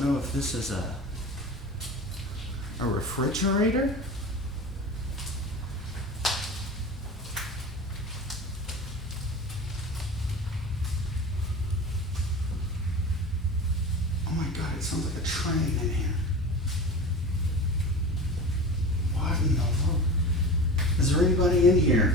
don't know if this is a refrigerator. Oh my God, it sounds like a train in here. What in the world? Is there anybody in here?